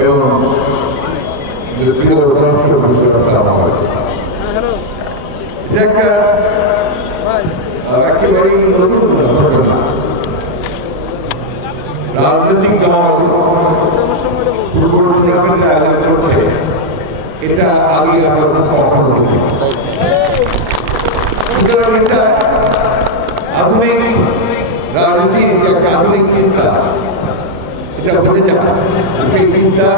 এবং প্রিয় দর্শক বন্ধুরা আসসালামু আলাইকুম এটা একটা একেবারেই নতুন ঘটনা। রাজনৈতিক দল ফুটবল টুর্নামেন্টে আয়োজন করছে, এটা আগে আমরা এটা আধুনিক রাজনীতির যে একটা আধুনিক চিন্তা এটা চিন্তা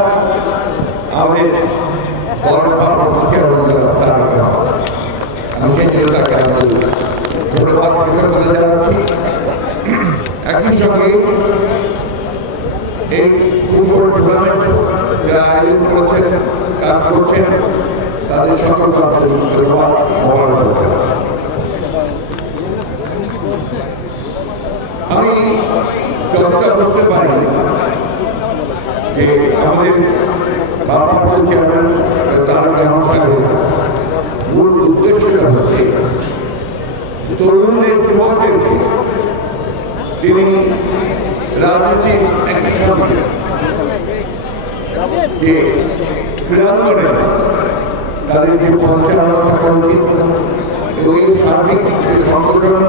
আমাদের গণতন্ত্রকে তারা আমি আমাদের এই করেছেন কাজ করছেন তাদের সকলকে আমি যতটা করতে পারি যে আমাদের ভারপ্রাপ্ত চেয়ারম্যান তারক রহমান সাহেবের মূল উদ্দেশ্যটা হচ্ছে, তরুণদের যুবকদেরকে তিনি রাজনীতির একটি সঙ্গে যে ক্রীড়াঙ্গনে তাদের যে পরিচালনা থাকা উচিত এবং এই সার্বিক যে সংগঠন,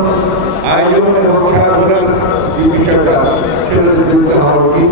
আয়োজন এবং খেলাধুলার যে বিষয়টা, সেটাতে জড়িত হওয়া উচিত।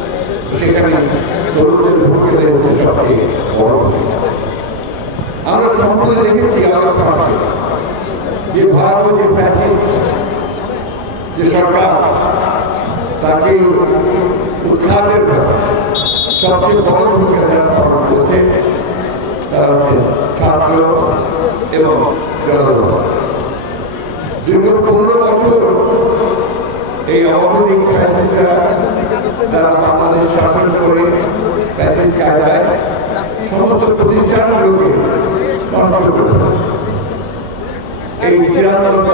সেখানে তরুণদের দেয় হচ্ছে সবচেয়ে বড় আমরা সম্পদে দেখেছি আমার পাশে যে ভারত, যে ফ্যাসিস্ট যে সরকার তাকে উৎখাতের সবচেয়ে বড় ভূমিকা যারা পালন করেছে, তারা হচ্ছে ছাত্র এবং জনগণ। দীর্ঘ পনেরো বছর এই অবৈধিক ফ্যাসিস্টরা যারা বাংলাদেশ শাসন করে ফ্যাসিস্ট কায়দায় সমস্ত প্রতিষ্ঠানগুলোকে নষ্ট করে ফেলেছে। এই তিরানব্বই একটা বড় উদাহরণ এবং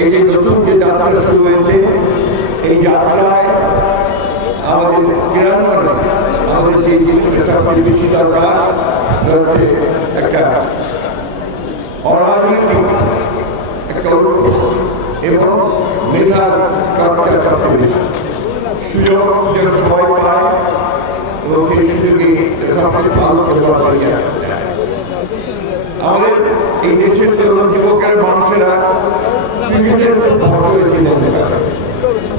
এই যে নতুন যে যাত্রা শুরু হয়েছে, এই যাত্রায় আমাদের ক্রীড়াঙ্গনে আমাদের যে জিনিসটা সবচেয়ে বেশি দরকার হচ্ছে একটা অরাজনৈতিক একটা ঐক্য এবং মেধার চর্চা সবচেয়ে বেশি। সুযোগ যেন সবাই পায়, এবং সেই সুযোগে সবচেয়ে ভালো করে আমাদের এই দেশের তরুণ যুবকের মানুষেরা ক্রিকেটের খুব ভক্ত হয়েছিলেন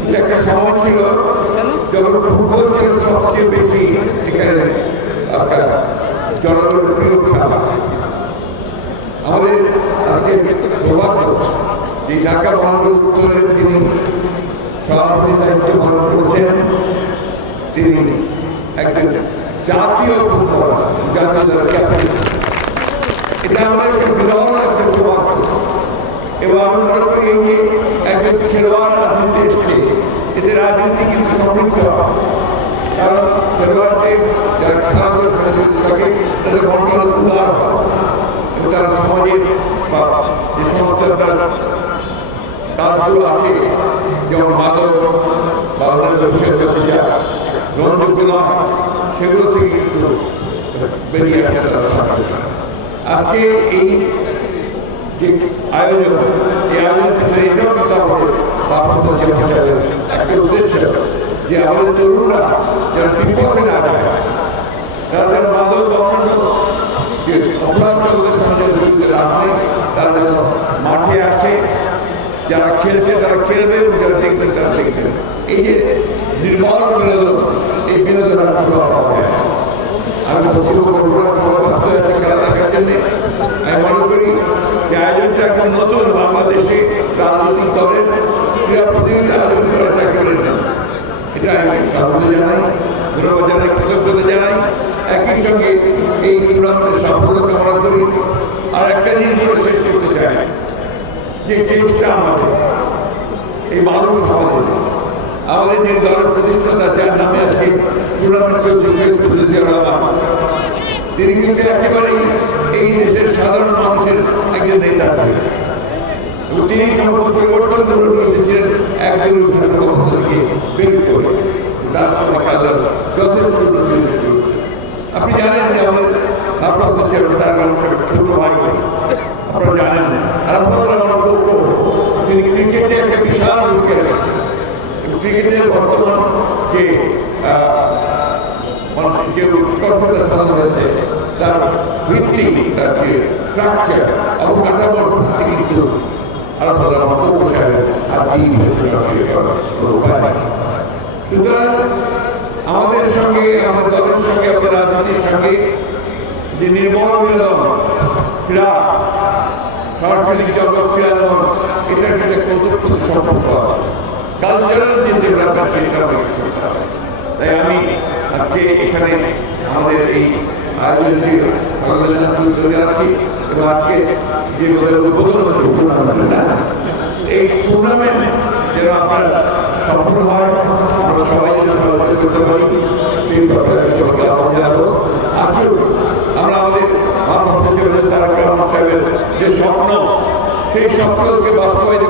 কিন্তু একটা সময় ছিল যখন ফুটবল ছিল সবচেয়ে বেশি এখানে একটা জনগণের প্রিয় খেলা আমাদের আজকে সৌভাগ্য যে ঢাকা মহানগর উত্তরের যিনি সভাপতি দায়িত্ব পালন করছেন, তিনি একজন জাতীয় ফুটবলার এটা আমার একটা বিরল একটা সৌভাগ্য এবং আমি মনে করি এই একজন খেলোয়াড় রাজনীতি এসছে, এতে রাজনীতি কিন্তু সমৃদ্ধ। কারণ খেলোয়াড়দের যারা খেলাধুলার সাথে থাকে, তাদের মনটা উদার হয় এবং তারা সমাজের বা আপনার কাজগুলো আছে যেমন মাদক বা অন্যান্য বিষয়গুলো যা গ্রহণযোগ্য নয় সেগুলো থেকে কিন্তু বেরিয়ে আসে তারা সাহায্য। আজকে এই যে আয়োজন এই একটা উদ্দেশ্য যে আমাদের তরুণরা যেন বিপক্ষে না যায় তারা যেন মাদক বা অন্যান্য যে অপরাধ জগতের সমাজের বিরুদ্ধে না হয় তারা যেন মাঠে আসে যারা খেলছে তারা খেলবে এবং যারা দেখবেন তারা দেখবে এই যে নির্মল বিনোদন এই বিনোদন আর কোথাও পাওয়া যায়। আমি মনে একটা একদম নতুন বাংলাদেশে রাজনৈতিক দলের ক্রীড়া প্রতিযোগিতা আয়োজন করার একটা করে নিলাম। এটা আমি স্বাগত জানাই ধন্যবাদ জানাই কৃতজ্ঞতা জানাই একই সঙ্গে এই টুর্নামেন্টের সাফল্য কামনা করি আর একটা জিনিস বলে শেষ করতে চাই যে দেশটা আমাদের। এই মানুষ আমাদের। আমাদের যে দলের প্রতিষ্ঠাতা, যার নামে আজকে টুর্নামেন্ট চলছে রহমান তিনি কিন্তু একেবারেই এই দেশের সাধারণ মানুষের একজন নেতা ছিলেন। এবং তিনি সমস্ত পরিবর্তন করে এসেছিলেন একজন পক্ষ বের করে। যথেষ্ট উন্নতি হয়েছিল আপনি জানেন যে আমাদের আপনার চেয়ার তার মানুষের ছোট ভাই আপনারা জানেন আর আপনারা আমার গৌরব তিনি ক্রিকেটে একটা বিশাল ভূমিকা রেখেছেন এবং ক্রিকেটের বর্তমান যে যে হয়েছে তার ভিত্তি, তার যে স্ট্রাকচার অবকাঠামোর ভিত্তি কিন্তু আমার আর আমাদের সঙ্গে, আমাদের দলের সঙ্গে, আমাদের রাজনীতির সঙ্গে যে নির্মল বিনোদন ক্রীড়া সাংস্কৃতিক জগৎ ক্রীড়াঙ্গন এটার একটা কৌতুক সম্পর্ক কালচারাল যে ডেভেলপমেন্ট সেটা হবে তাই আমি আজকে এখানে আমাদের এই আয়োজনটি জন্য জানাচ্ছি এবং আজকে যে উদ্বোধন হচ্ছে টুর্নামেন্ট এই টুর্নামেন্ট যেন আপনার সফল হয়, আমরা সবাই যেন সহযোগিতা করতে পারি, সেই আমি সবাইকে আহ্বান জানাব। আসুন, আমরা আমাদের সাহেবের যে স্বপ্ন, সেই স্বপ্নকে বাস্তবায়িত